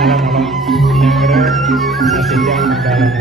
malam-malam nyangre asik yang dalam.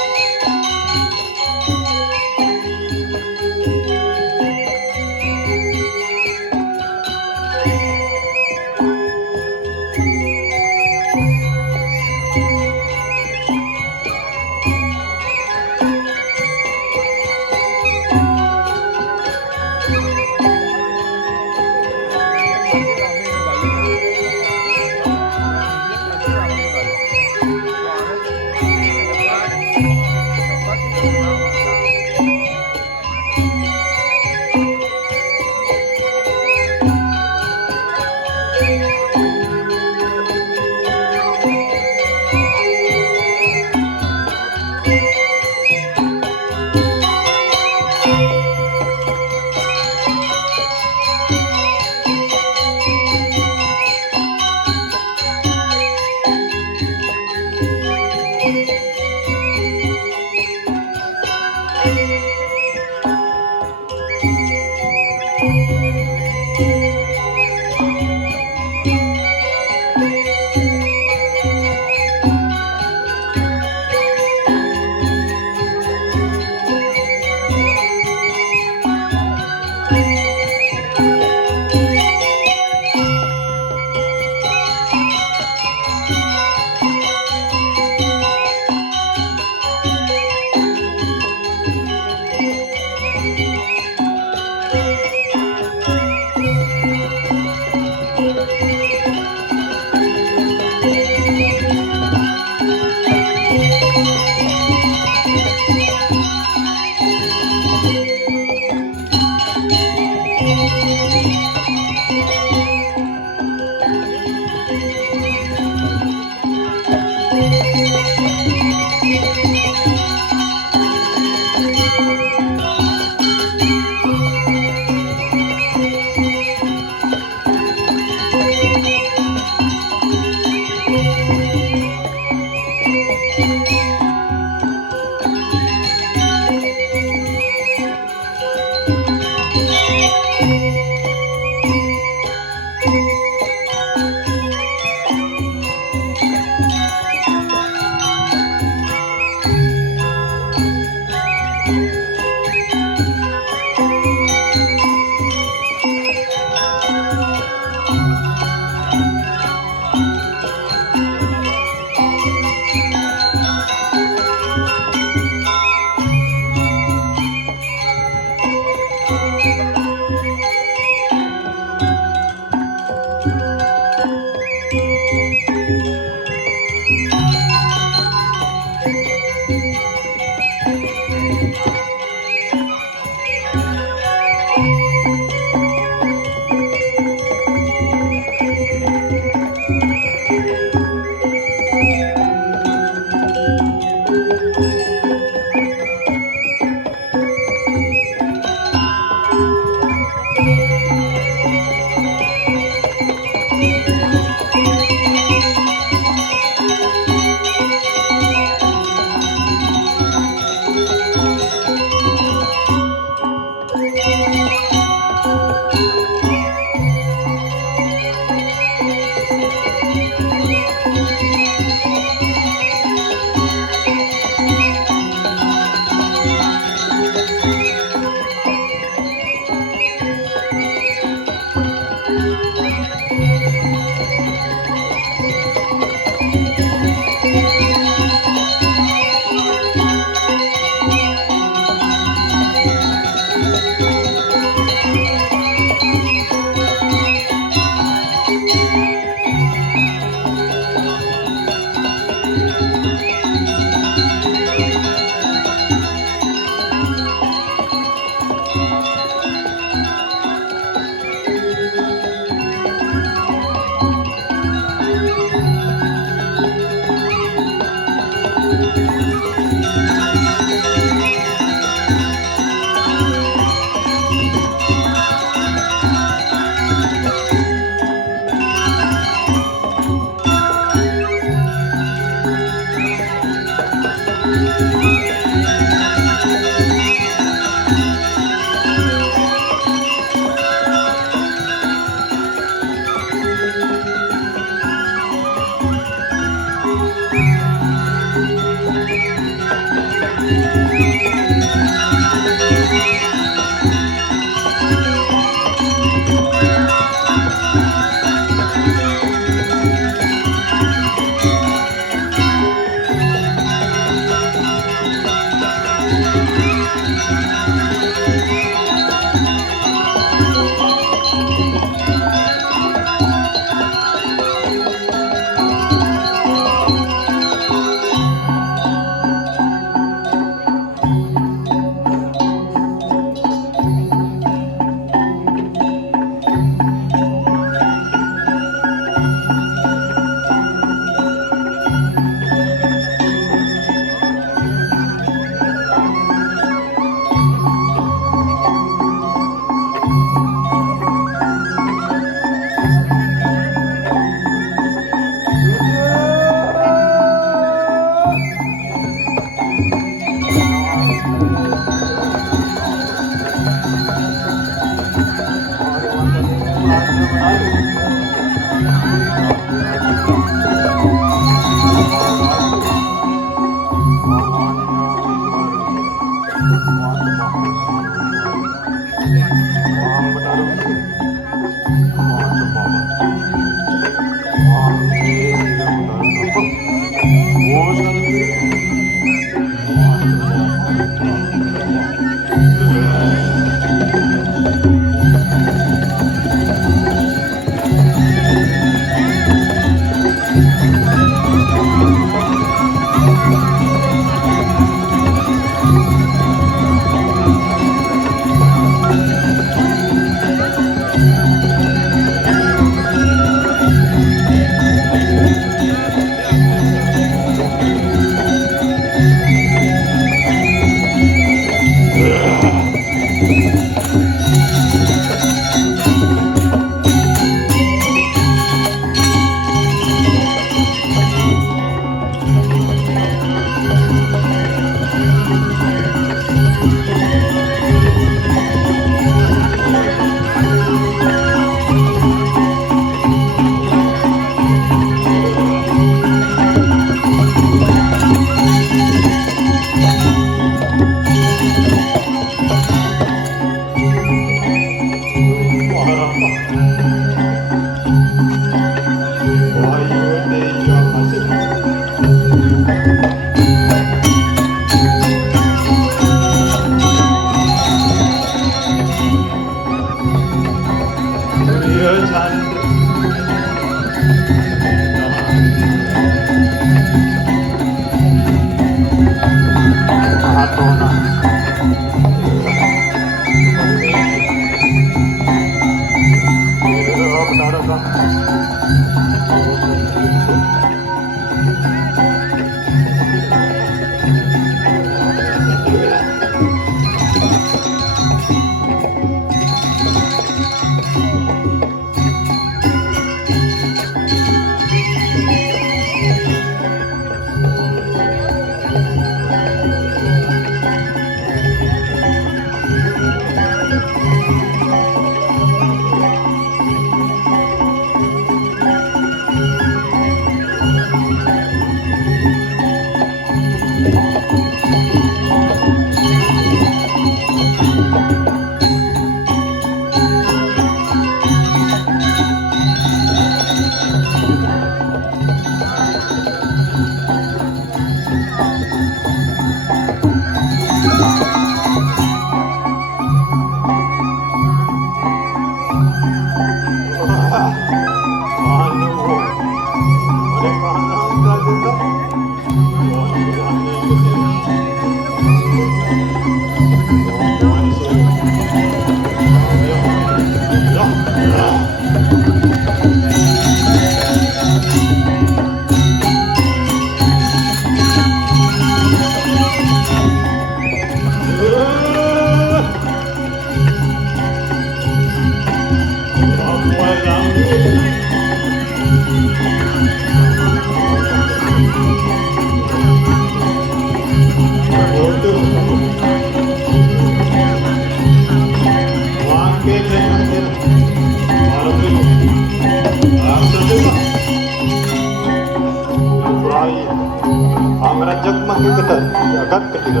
jagmah kita agak ketiga.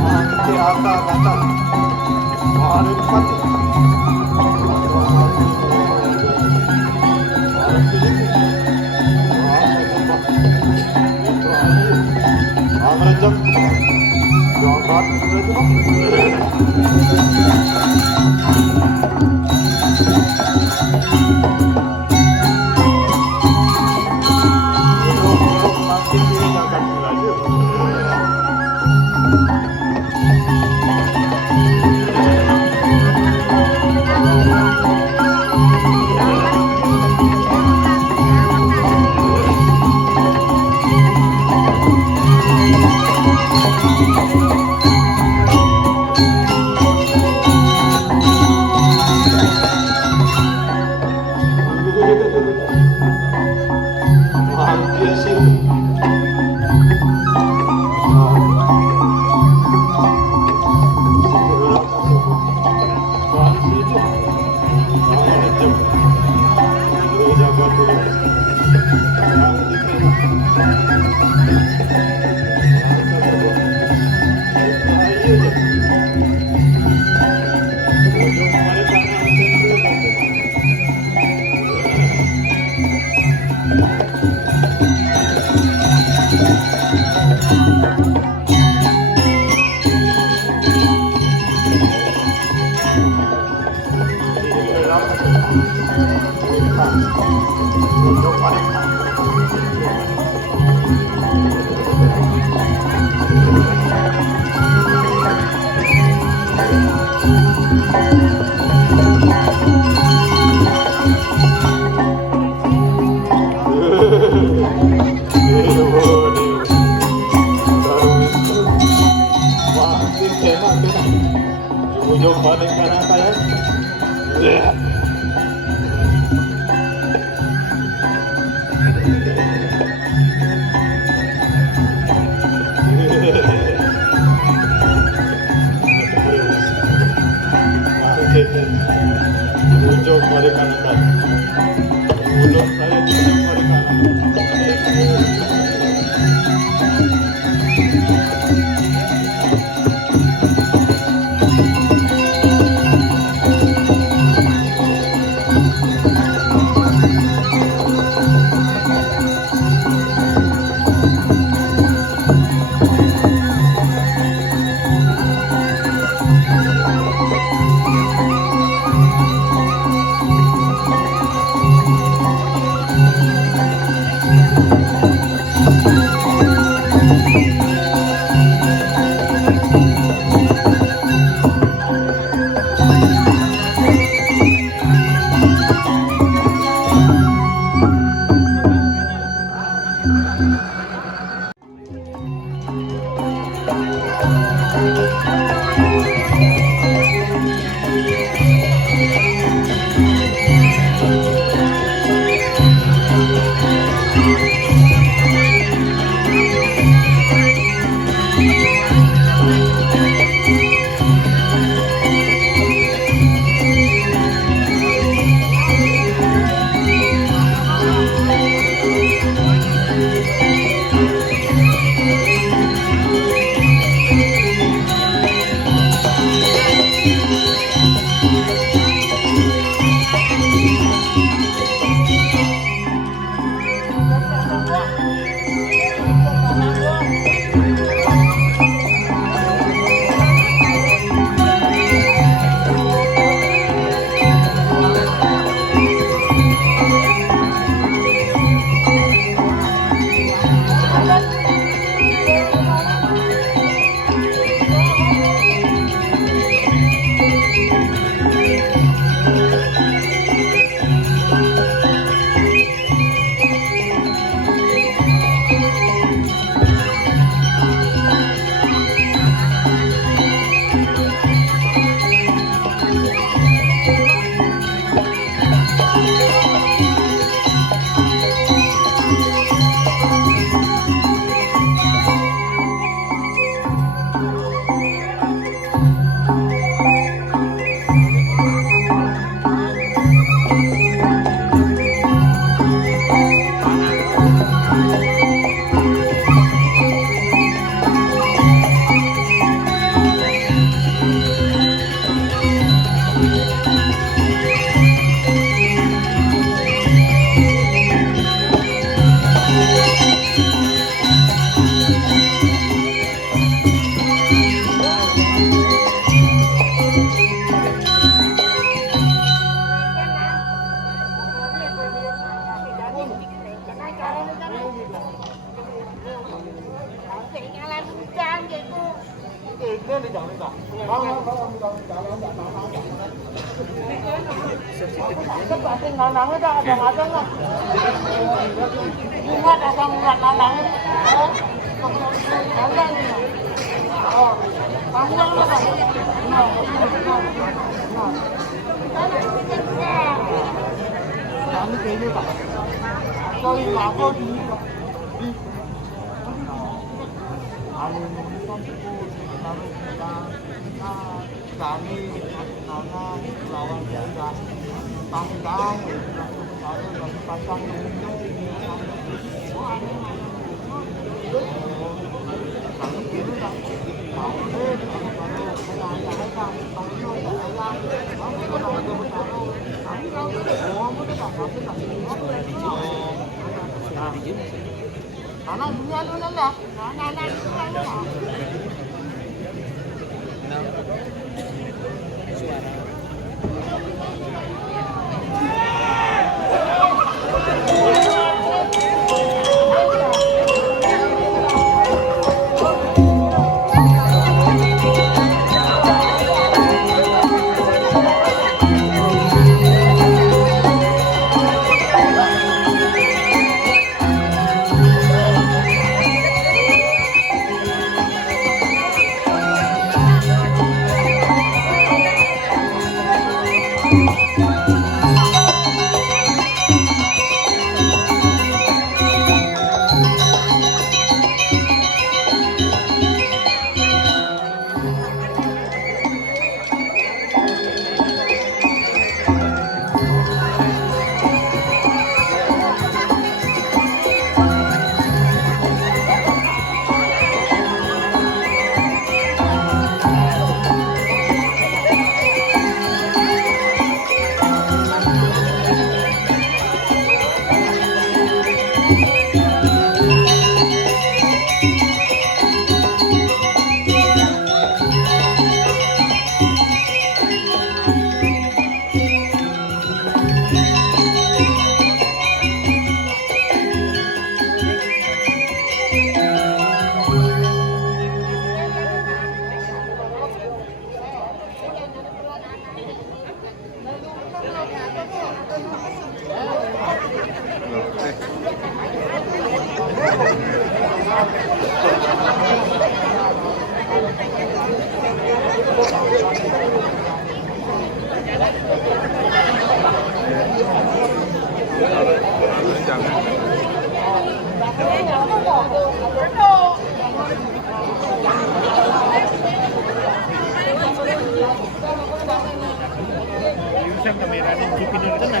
Mati ata kata. Mari mati. Ujung balik kanan saya. Ujung balik kanan. Ujung saya di ujung balik kanan. Nanangnya dah ada nggak? Ingat ada nanangnya. Ada nih. Oh, kamu yang mana? Kami kayaknya tak. Kau ini apa di? Kami anak lawan kita tanggang lalu pasang kami kiri tak mau anak dunia lu lah, anak dunia lu. Yung kamera ng pinuntan na.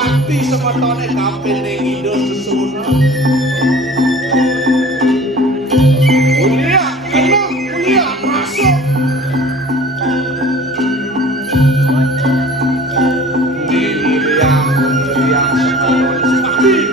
mati semetone kapil ning Indo susuna. Mulia, kena mulia masuk. Mulia semetone kapil.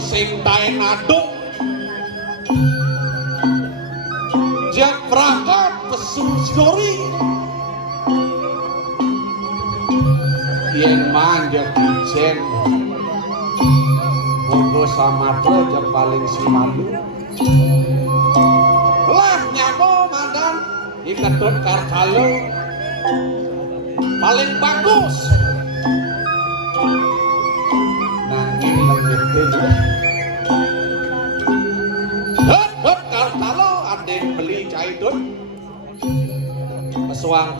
Sing tae naduk jak prakat pesu sidori yen manjak ijen monggo samarta jak paling simandu lah nyamo mandan iketut karkalo paling bagus nanging lembut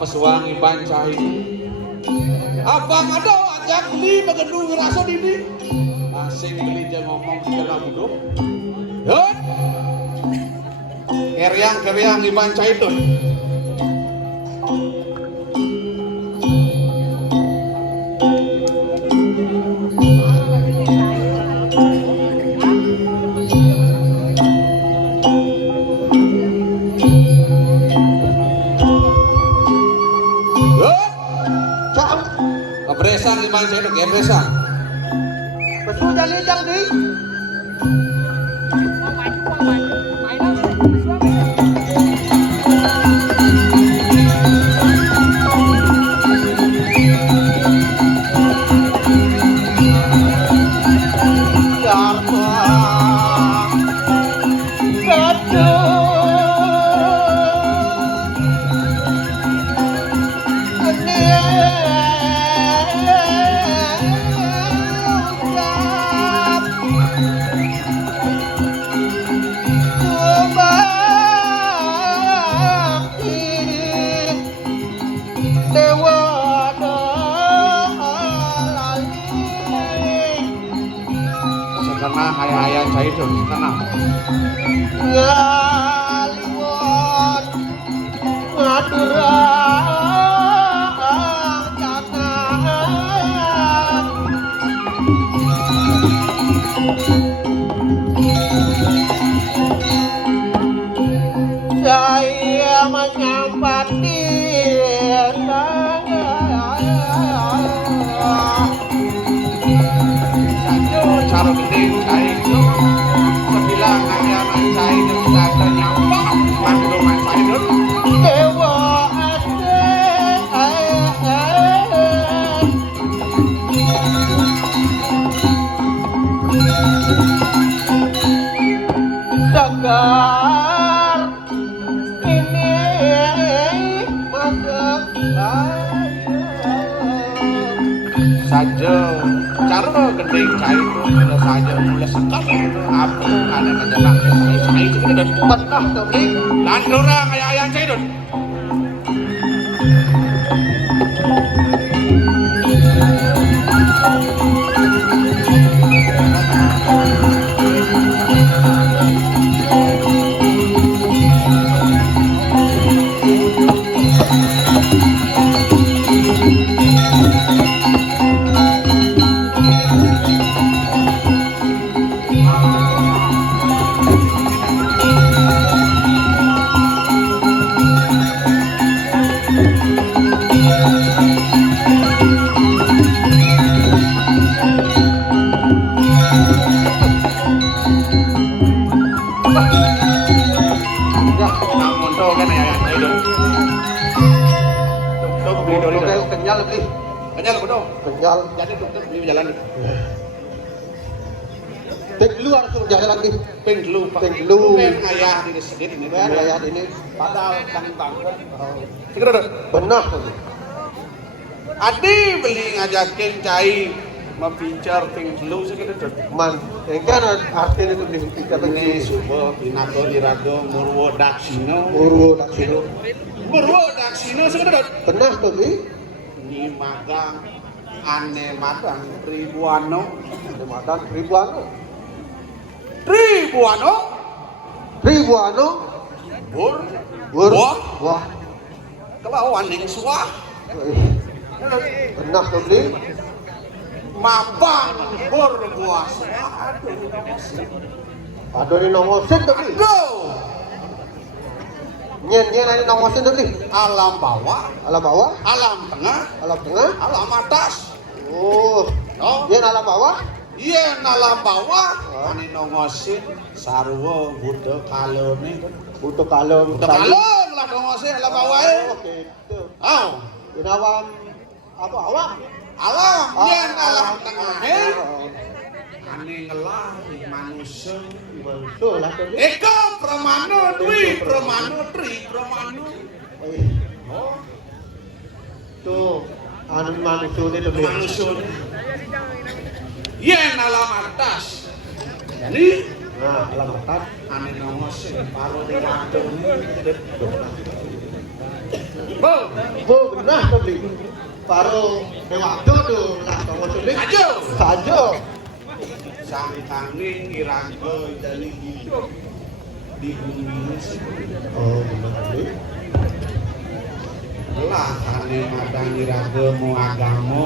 pesuang iban cahit apa ngado ajak beli megedung rasa dini asing beli dia ngomong segala buduk yuk keriang iban cahit Kepresang iman saya dok, kepresang. Betul jadi jang di. Hayang saya itu tenang. Ngaliwon ngaturang jangan saya menyampati cara penting saya itu sebilang hanya saya itu sudah ternyampak mandu saya itu dewa Tegar ini masak saja cara gending saya itu ada saja mulai sekali apa ada kejelang saya itu udah tengah tapi dan orang kayak ayam saya itu kenyal lebih. Kenyal betul. Kenyal. Jadi dokter beli jalan. Ping lu harus jalan lagi. Ping dulu, Pak. Ping dulu. Ben ayah di sedikit ini. Ben ayah ini. Padahal kan bangga. Segera. Benar. Adi beli ngajakin cai membicar ping dulu segera. Man, kan artinya itu dihentikan Ini subuh pinako dirago murwo daksino. Urwo Daksino. Murwo daksino segera. Benar tuh Bi. Ini magang ane matang ribuano. Kecamatan Ribuano. Ribuano. Ribuano. Bur. Wah. Wah. Wah. Kelawan yang suah. Benar tuh Bi. Mapang berpuasa. Aduh ini nomosin tuh Bi. Go. Nyen ini nomosin tuh Bi. Alam bawah, Alam bawah, alam tengah, alam tengah. alam atas. Oh. Oh, Nyen alam bawah. iya alam bawah. Ani nongosin sarwo budo kalone. Butuh kalem. Budo kalon lah nongosin alam bawah. Oh, gitu. Oh, Ini awam apa awam? alam iya alam tengah. Oh. Ani ngelah manusia. Betul lah tuh Bi. Eko pramano, dwi pramano, tri pramano. Oh, Tuh, anu manusia ini tuh Bi. manusia. Yen alam atas. Jadi Nah, alam atas. ane nongosin paro diwado ni. Bo, Oh, benar tuh Bi. Baru dewasa tuh lah nomosin Bi. ajo. Saja. Sangkangning irago dari hidup di bumi ini. Oh, benar tuh Bi. Lah ane madang irago mau agamo.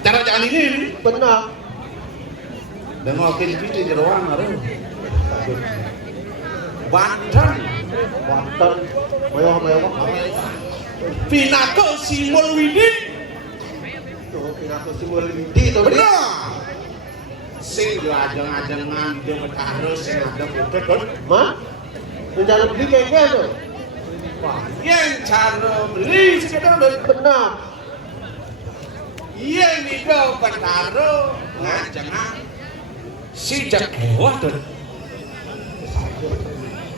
Cara jangan ini. Benar. Dengokin kita jeroan areu. Banten. Banten. Mewah. Pinako Simul Widi. Tuh, pinatu simbol Widi tuh Bi. Benar. Sing yo ajeng-ajengan di betaro sing ada putet. Mah? Rencana beli kayaknya tuh. Wah, yen cara beli sekedar Benar. yen itu betaro ngajengan si jak wah tuh.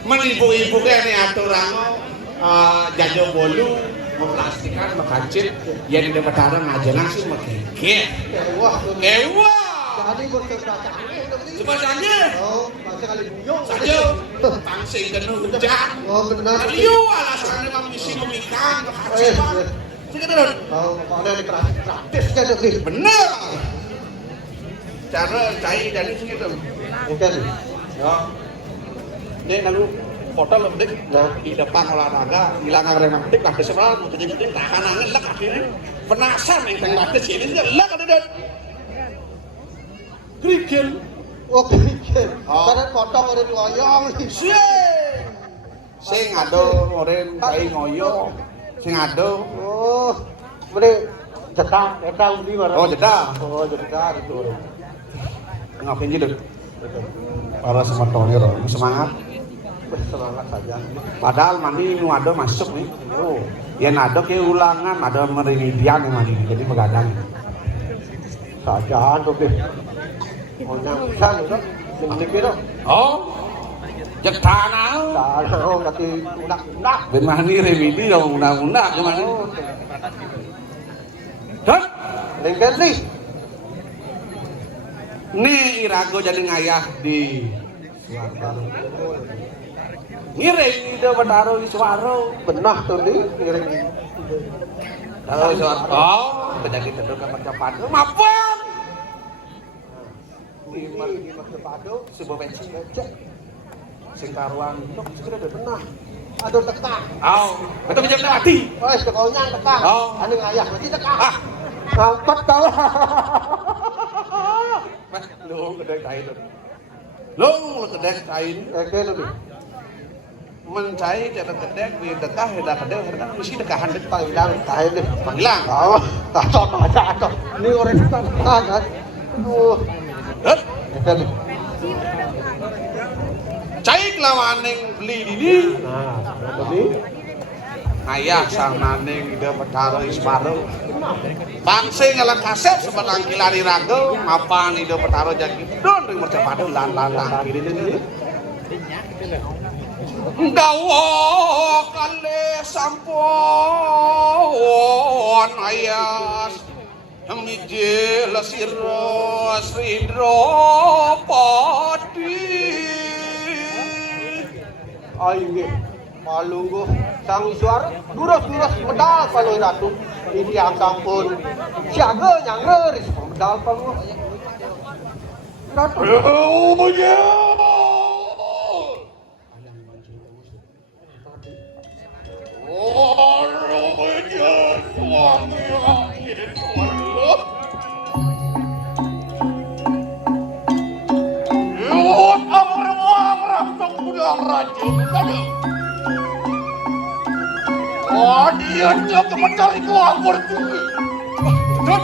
Menipu-ipu kene aturan jajo bolu memplastikan mekancit yen di betaro ngajengan si mekeke. Wah, tuh. Ewa. Jadi berkesan. Cuma saja. Oh, masih kali buyung. Saja pangsing kena hujan. Oh, benar. Liu alasannya kamu isi memikan kekacipan. Sekedar. Oh, kalau ini gratis kan tuh Bi. Bener. Cara cair dari segitu. Oke Bi. Ya. Ini lalu foto lebih Nah, di depan olahraga hilang rem petik lah kesebelah mau penting tahan angin lek akhirnya penasaran yang tengah batas ini lek ada Grigel. oh bikin. Oh. Karena potong udah loyong. Sing ado oren kai ngoyo. Sing ado. Oh, mending cetak, di mana? Oh, cetak. Oh, cetak itu. Ngapain gitu? Para sematone ro semangat. Semangat saja. Padahal mandi nu ado masuk nih. Oh, Yen ado ke ulangan ada meringidian yang mandi jadi begadang. sajaan tuh deh. Oh, nyangsan itu. Ini kira. Oh. Jek tanah. Tanah nanti unak-unak. Ben mani remedi dong undang-undang gimana? Oh, Hah? lengket nih. Nih irago jadi ngayah di ngiring di Betaro di Suwaro. Benah tuh nih, ngiring. Kalau Suwaro, oh, terjadi terduga percobaan. Mampun. Ini padu, Sebuah bensin. cek. Sing karuan tok segera deh. Benah. Aduh tekak. Oh, betul betul mati. Oh, sekolahnya tekak. Oh. Anu ayah nanti tekak. Ah, Ngangkat kau. mas, lu kedai kain. Lu kedai kain. Oke tuh. Mencai cara kedai di dekah hendak kedai hendak mesti dekahan dek. Panggilan kain nih. Panggilan. Oh, tak aja. Ini orang tekak kan. Aduh. Hah? Oke nih. Cai kelawan yang beli ini. Nah, tadi ayah sang naning ide petara ismaro bangse ngalang kasep sebenang kilani raga mapan ide petara jagi don ring mercapado lan kiri ini dawa kale sampun ayas mijil sira sridra pati Ayo, malungguh sang iswar, durus-durus medal kalau ratu. Ini yang sampun siaga nyangga risiko medal kalau ratu. Oh ya. Oh, ya, suami dia jatuh mencari keluar juga. Dut,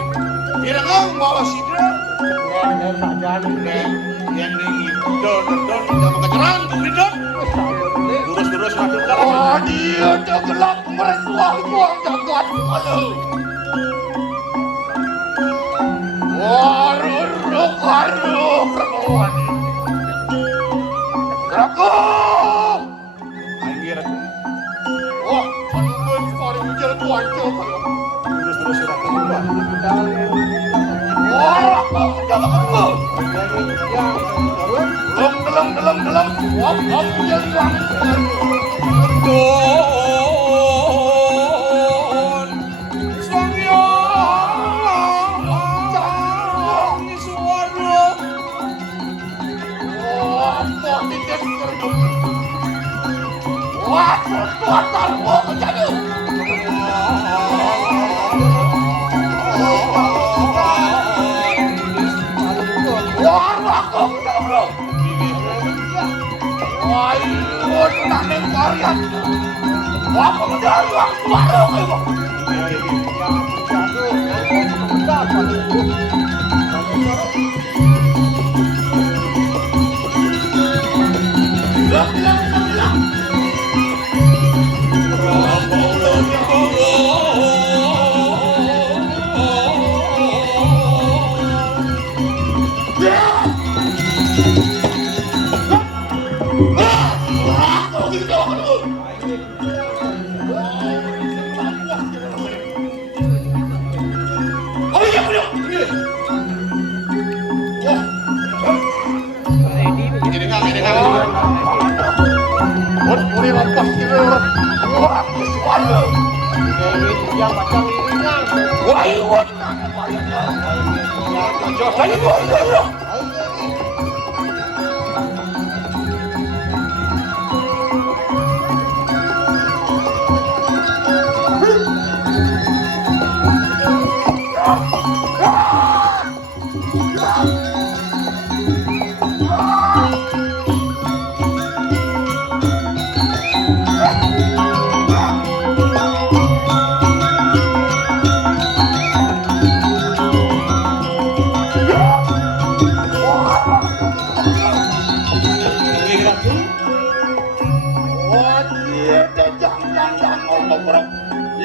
birangang bawa sidra. Nenek tak jadi nek. Yang ini don jangan kejaran tuh Dut. Durus ratu Oh, dia gelap meresuah jagat malu. Waru perempuan. Rako. Anjir aku. Wah, pengen sekali ujar tuan coba. Durus ratu dulu. Wah, Rako, jangan kamu. Gelem. Wah, kamu jadi langsung. Don Sangyang Iswara. Wah, kok tidak kerja. Wah, tuan mau jadi. Wah, Rako, bro. Wah, itu nanti kalian. Wah, kemudian uang suara kamu. Boleh lepas kita orang suara. Yang macam ini Wah, iwan.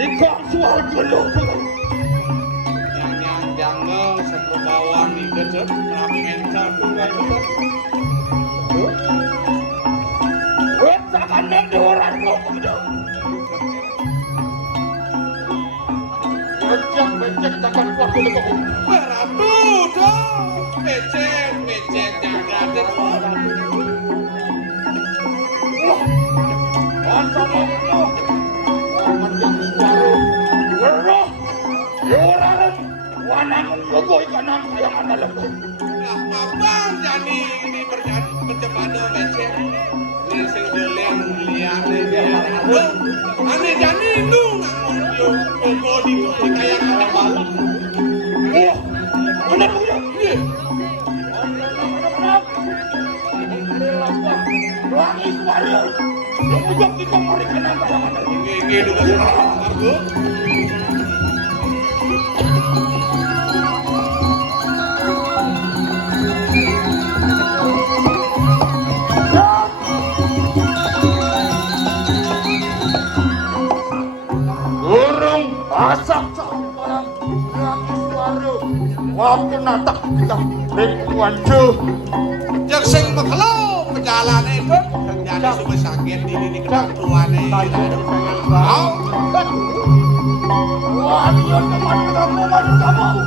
Ikut suara geluk. Jangan seperbawaan di kecil mental Wetakan mendoran kau kemudian. Becek takkan kuat kau. beratu dong becek jangan terus. Mantap itu. Orang suara. Gerah. Orang wanang logoi kanan sayang anak lembut. Abang jadi ini bercepada becek. Ini sing dilihat aneh jadi itu nggak di kayak anak malam. Wah, benar punya. Iya. Wangi suara. Yang juga kita memberikan apa yang ada. Ini juga aku. Yang suara waktu natak kita ringkuanju Yang sing mekelo perjalanan itu jadi semua sakit di kedang tuane. Mau? wah dia teman kamu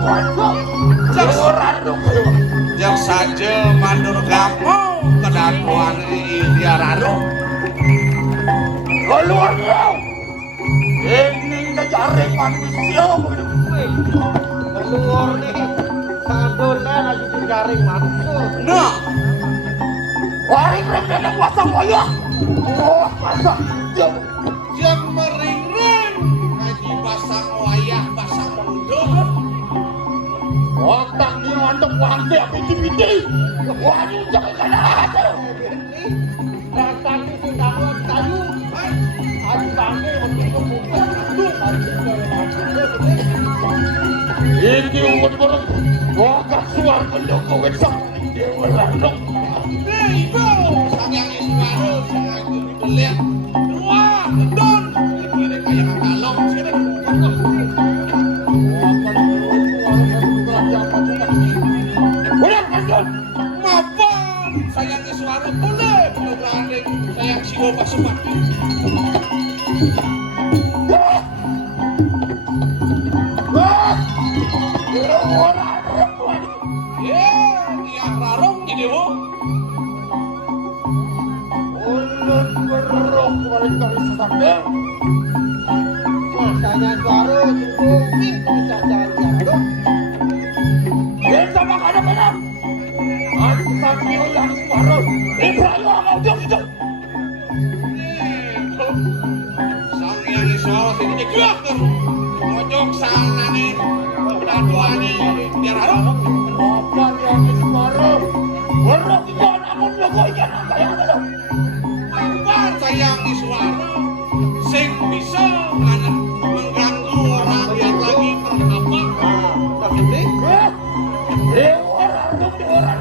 wajah orang Yang saja mandur kamu kedang tuane dia raro. keluarnya ini kejaring manusia Keluar nih. Sadurnya lagi dijaring masuk. Nah, wari mereka pasang wayang wah pasang yang mering-ring ngaji pasang wayah pasang uduk. otak dia untuk wangke piti-piti wah ini jangan kena ada Datang itu dapat kayu. Adi bangke untuk buka. ini umur otak suar pendukung besar dia merandung Nah itu sang yang isbaru sang itu dibeliat. Wah, betul. Ini kayak kalong sini. udah kandung Mapa sayang isbaru boleh belum beranding sayang siwa pasukan. Dia rarong ini wo. ulun berok mereka sadar Masanya suara cukup bisa cari aduh. kita makan apa ada kaki yang separuh Ibrahim mau dia gitu Sang yang isbaru ini digerak kan. Mojok sana nih. Udah tua nih. Dia rarong. apa yang separuh berok itu namun logo ikan kayak apa Bukan sayang isbaru sing bisa mengganggu orang yang lagi berapa. Tapi ini. orang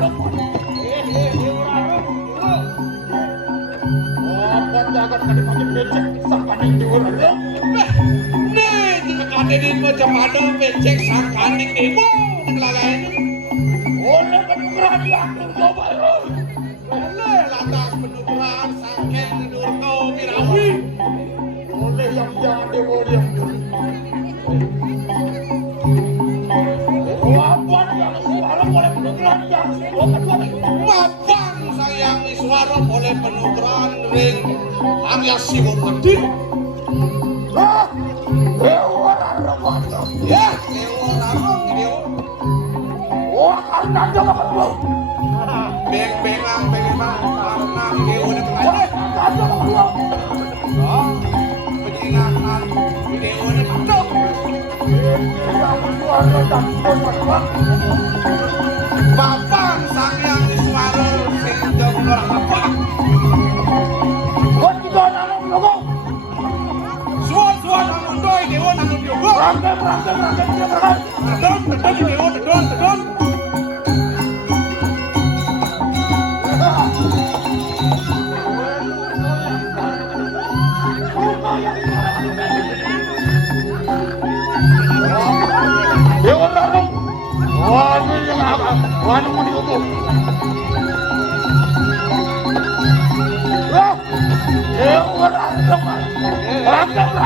apa jangan kali pakai becek sampai di orang Nih, jika kadenin macam ada becek sang kaning demo ngelalain. oleh kenugrahan yang coba Boleh lantas penugaran sangken tidur kau mirawi. oleh yang jangan dewa yang apa yang suara oleh kenugrahan yang Mapan sayang iswara oleh penugaran ring Angya Siwo Mati. orang remaja Ya, dewa rarong ini. wah karena dia makan bau Beng-bengang karena dewa ini pengajar. ada makan bau Penyenangan dewa ini kacau. Papan sayang iswara sing jemur apa? Suan namun doi dewa namun biogo. Tedon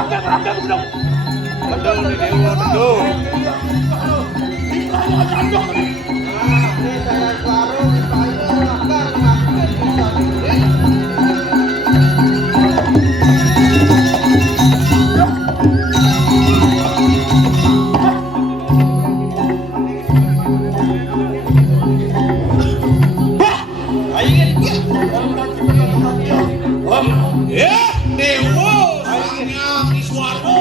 dewa tedon. Tedon di dewa tedon. Ini saya suara saya akan makin bisa ini. Dewa sayang iswara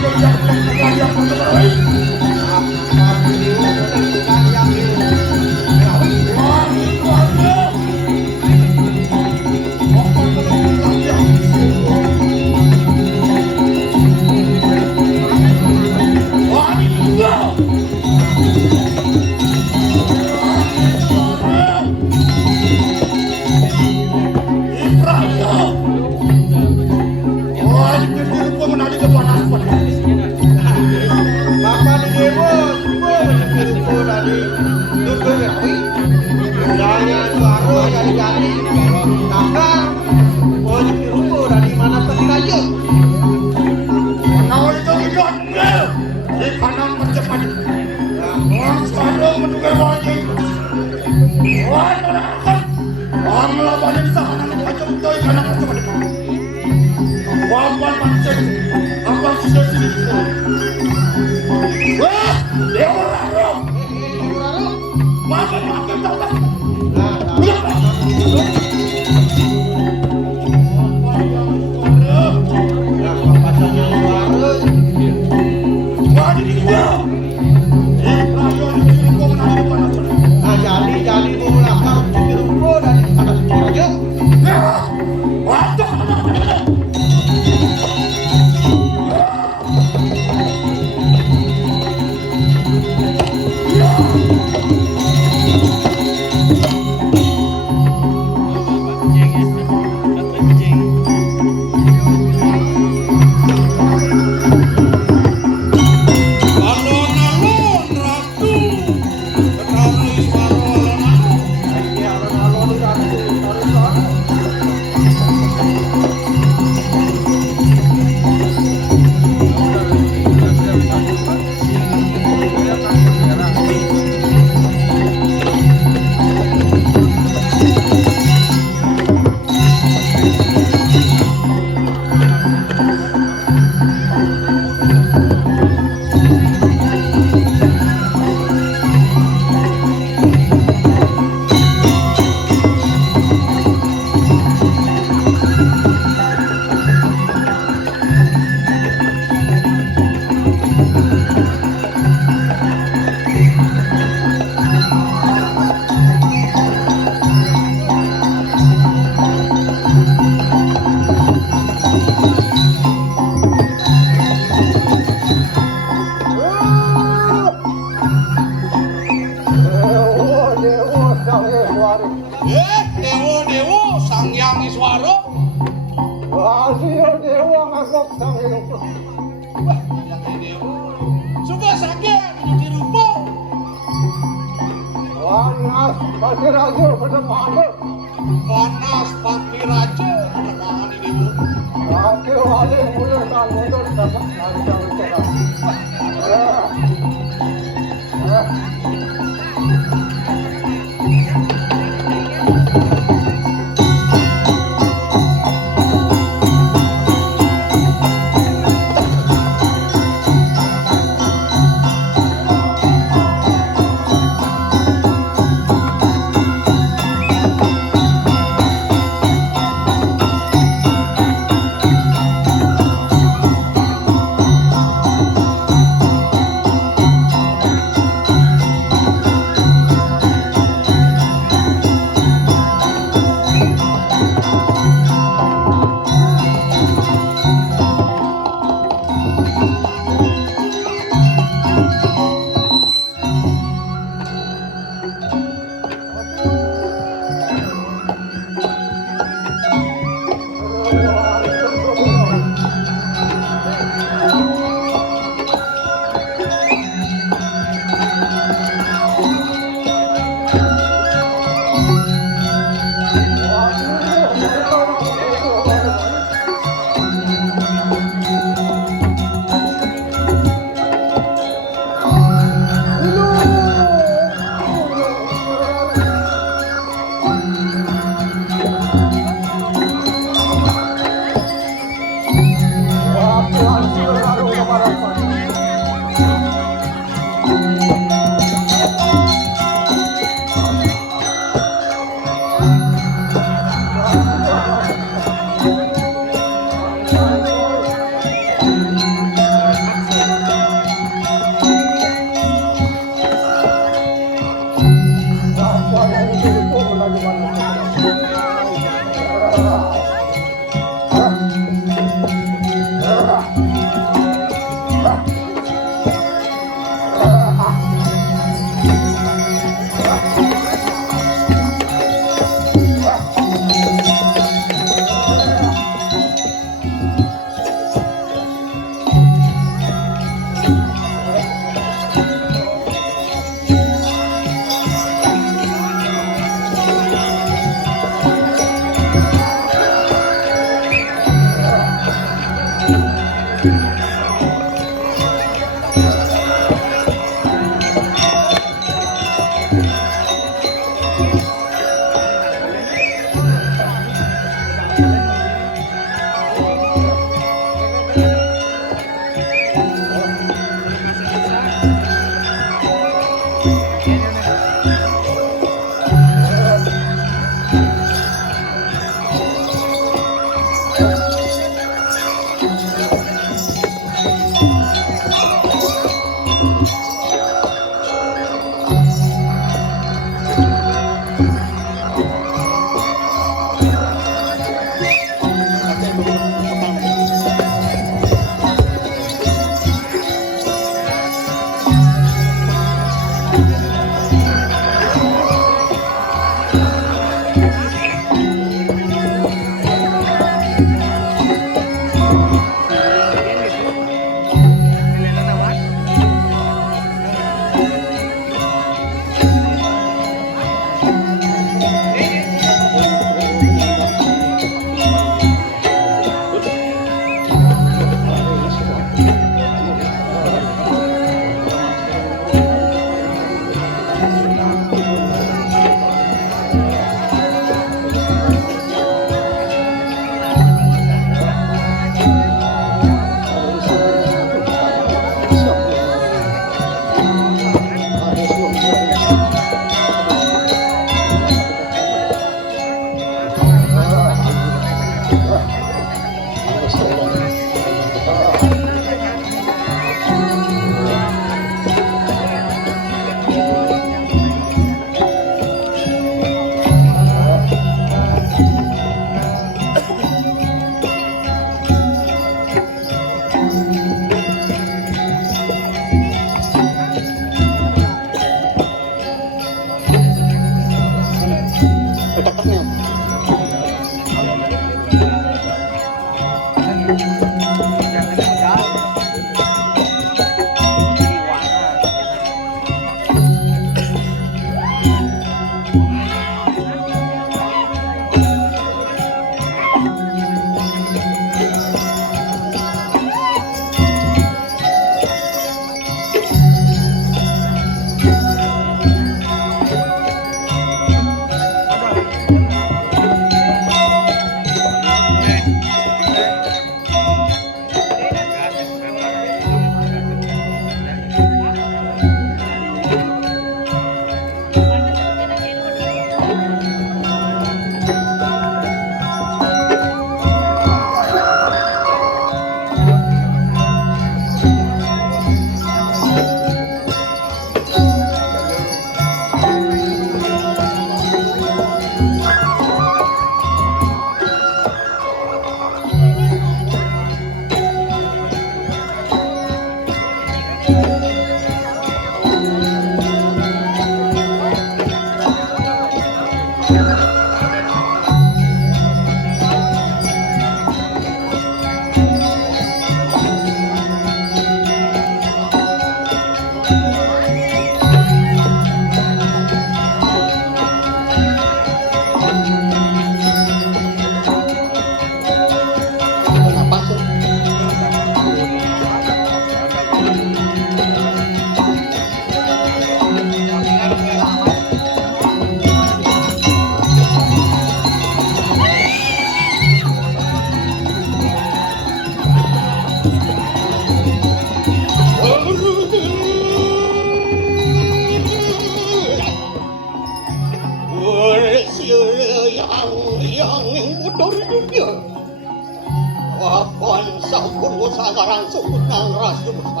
Sagarang sumut ng rasyo mo sa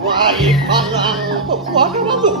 Wali pa lang pagwagawa mo.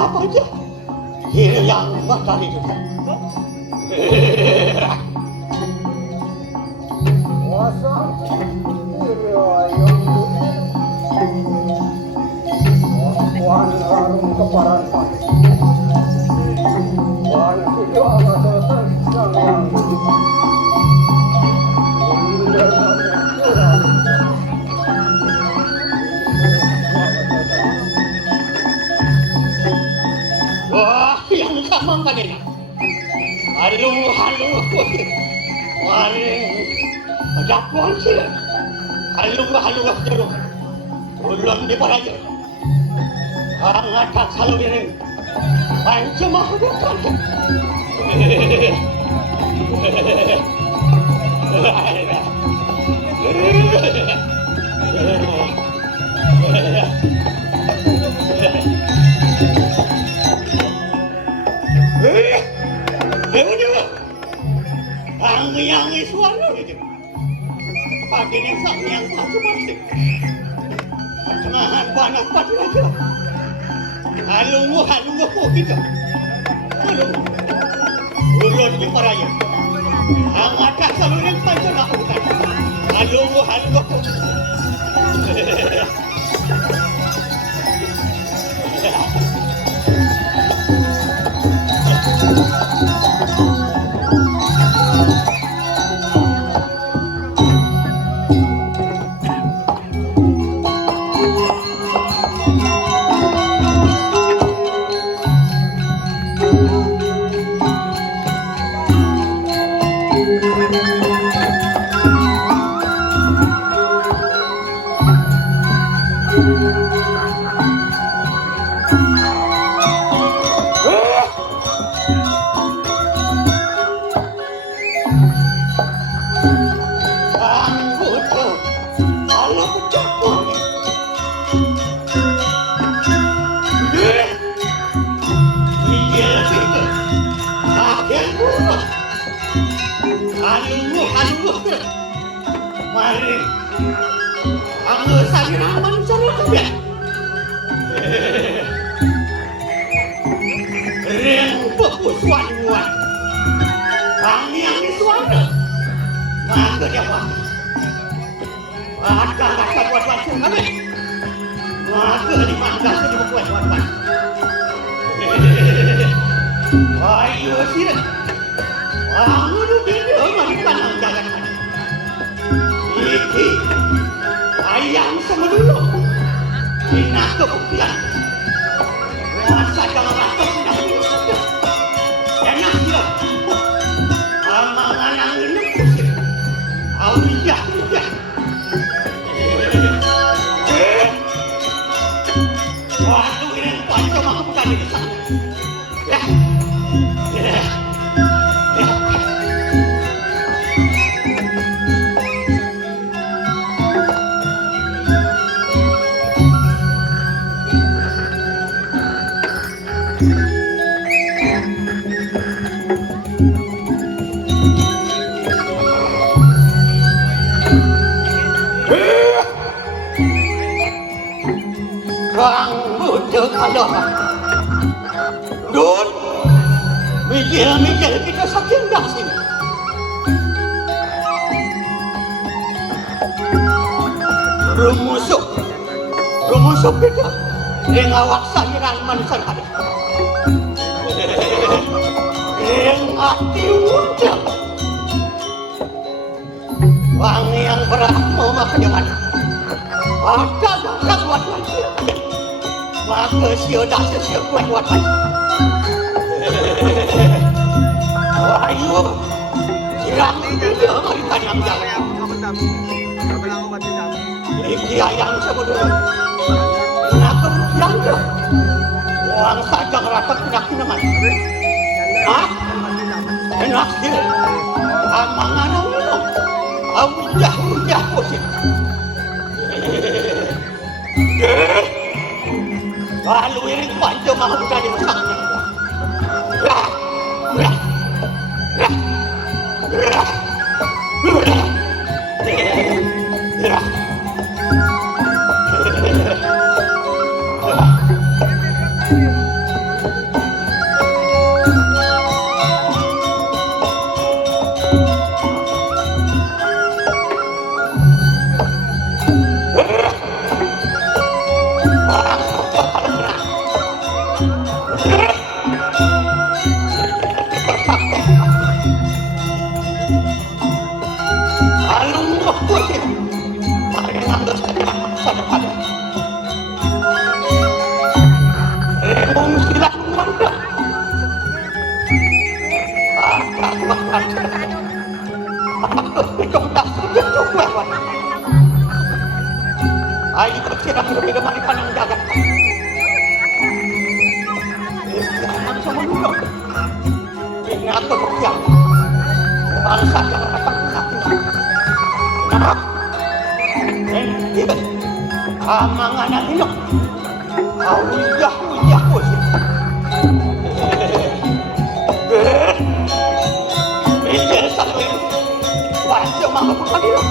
siapa aja yang matahari itu. Kuasa dirayang Wan larung keparan pati Wan sido angatotan sang yang Wah, yang kamang kanina. Halo, waring dapuan sila. Halo, terus. Ulang di paraja. Ang atak salo ini. Pancam aku bukan. Dewa, ang yang suara itu. Pagi ni sang yang macam-macam. Tengah banyak padu aja. Halungu gitu. Halungu. Ulun di paraya. Ang atas saluran panjang aku bukan. Halungu. Halungu. Mari. Ang sabi naman sa rito. Ring paguswan-wan. Ang yang suara. Maka dia apa? Maka buat-buat kami. Maka dimangga buat-buat. Ayo sini. Ang dia mari panang jalan. Iki ayam sama dulu. Ini kebuktian. Masa jangan rasa punya dulu. Enak dia. Amangan yang ini pusing. Awiyah. Waduh ini panjang aku bukan di sana. Ya. Kang butuh kalau Dun mikir kita sakit dah sini. Rumusuk kita yang awak sahiran mansan ada yang hati undang wangi yang berat mau makan yang mana ada dapat buat lagi maka dah sesiap buat lagi ayo siram ini dia mari tanyang jalan iki ayam sama dulu nak kemudian dia orang saja ngerasa penyakit namanya enak dia amangan minum awujah pusing lalu iring panjang mahu dari masaknya Ayo kita berbeda marikan yang jaga. Jangan sama dulu. Ingat kemudian bangsa yang akan mengakui. Nah, ini amangan hidup. Uyah bos. Ini satu ini. Wajah maha pengadilan.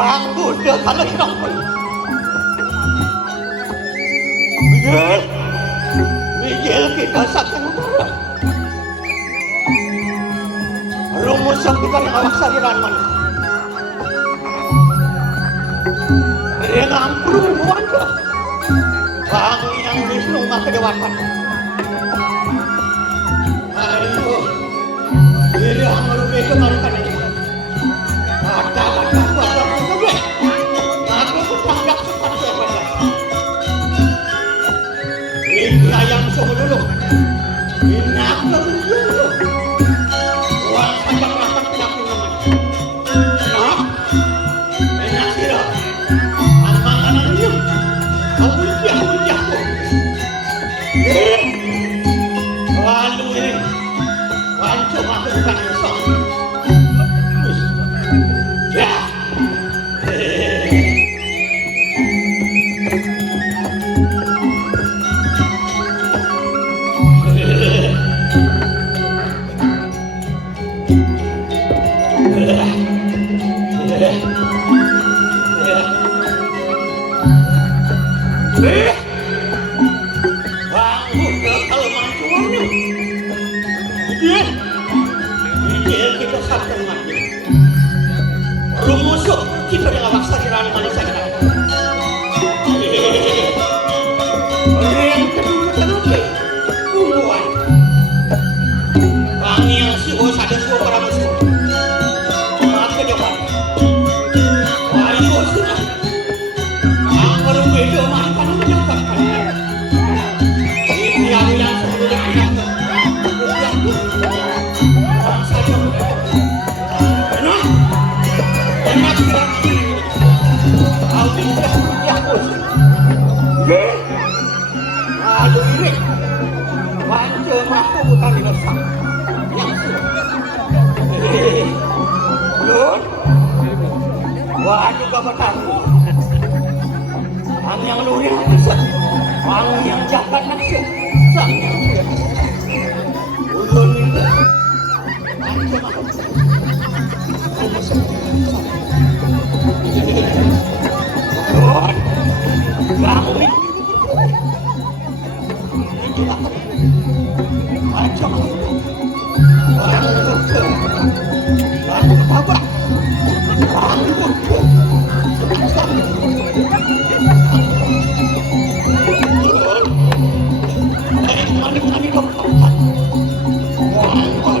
Aku udah kalah sampai. Miguel kita saking utara. Rumus yang kita yang awak saliran mana? Dengan perumuan ke Bang yang Wisnu maka dewatan. Ayo, ini yang merugi kemarikan ini. Ada kuat. Aku kutanggap seperti apa ya? Ini ayam semua dulu. Ini aku dulu. Uang saja melakukan penyakit namanya. Nah, enak sirah. Amangan dia. Aku lihat. Lalu ini, wancung aku bukan esok. Ya. Rumusuk kita yang maksa kiraan manusia kita. Yang kedua terlebih umuan. Bang yang si bos ada semua para musuh. Maka jawab. Wahai bos kita. Yang berbeda makan menyebabkan. Ini yang sebelum kita. Bang saja. Aduh ini wancung masuk bukan dinosaur yang Lun waduh gak tahu ang yang lurik bisa ang yang jahat maksud sang yang tidak ulun itu wancung aku Lun bangun Macam orang dokter, orang tabak, orang dokter, mana dokter, orang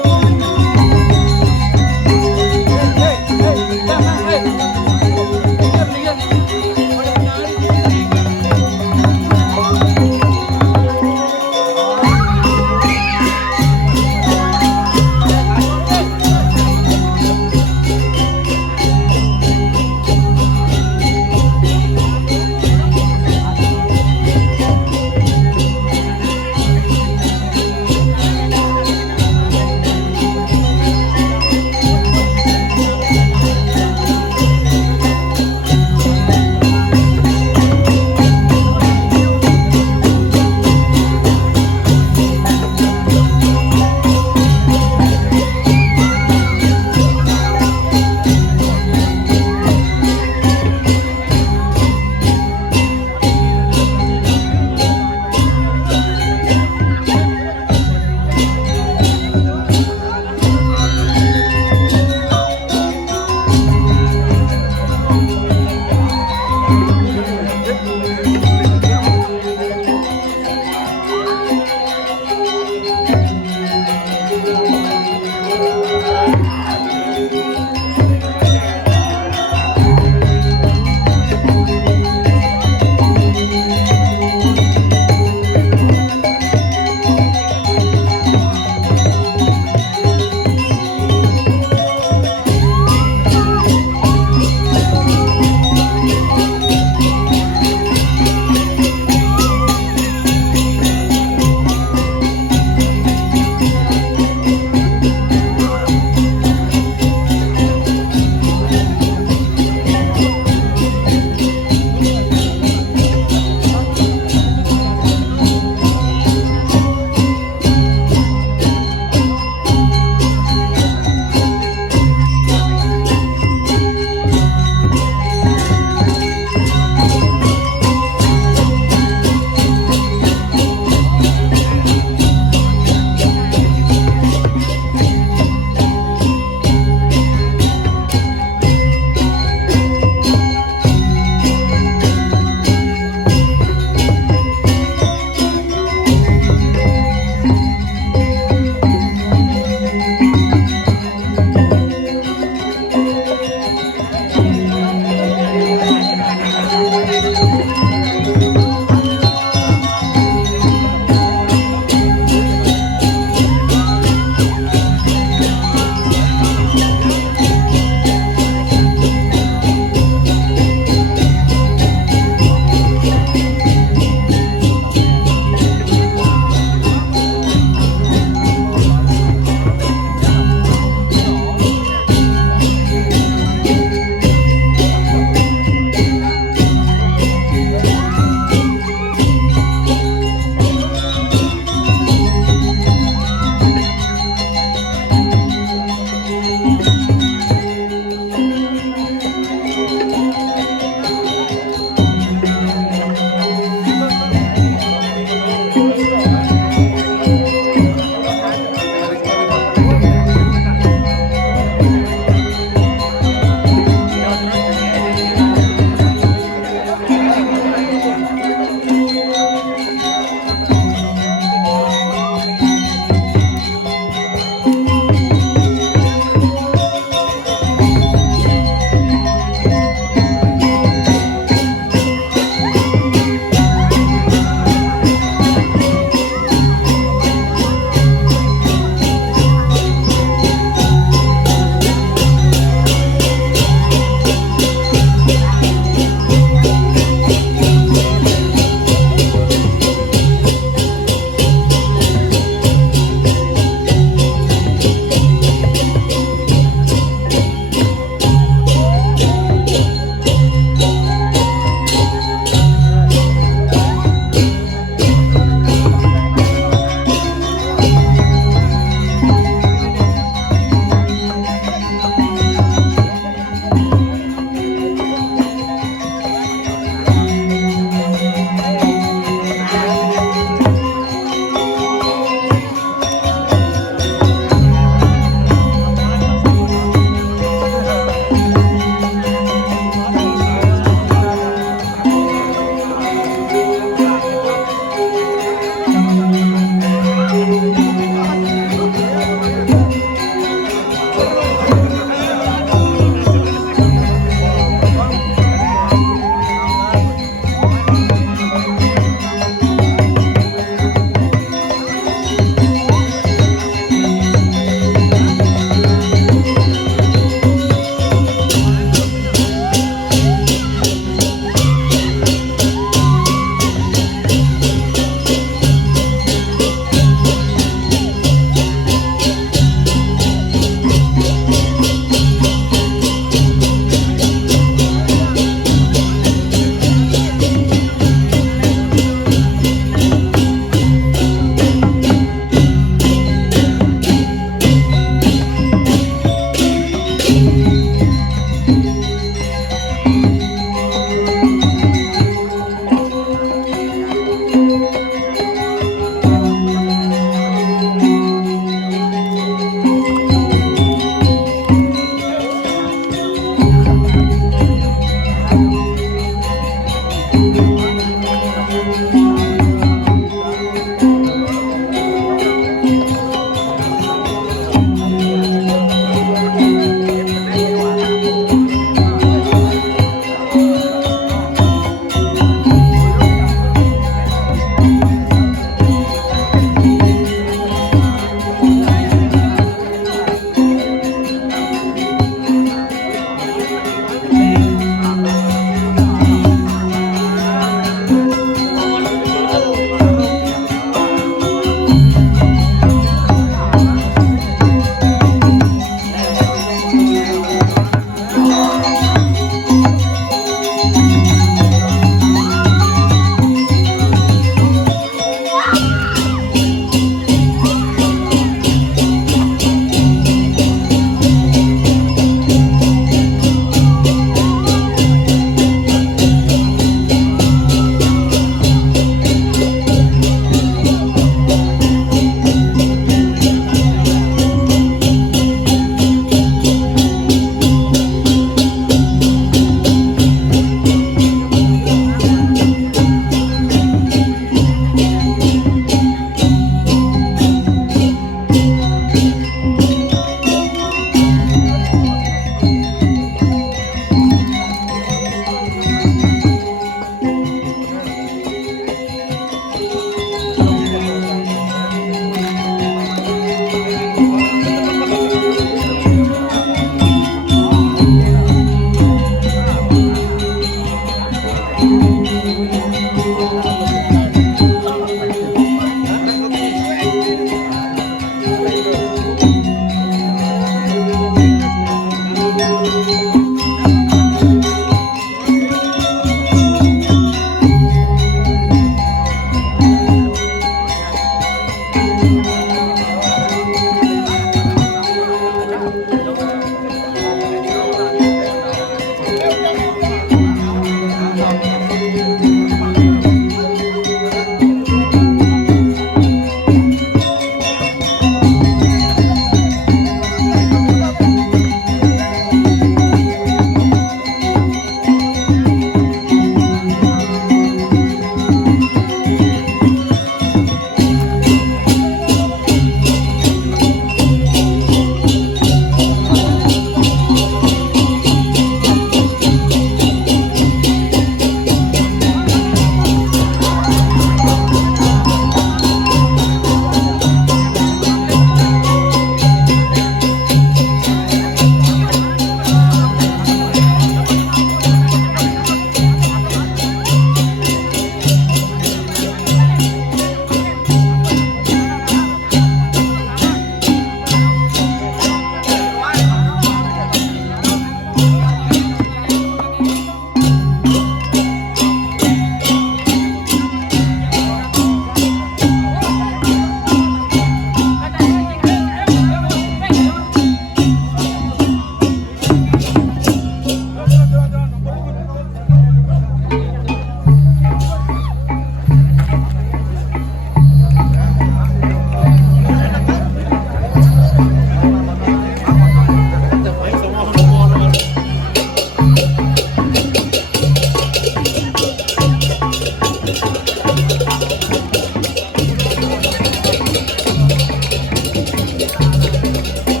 Thank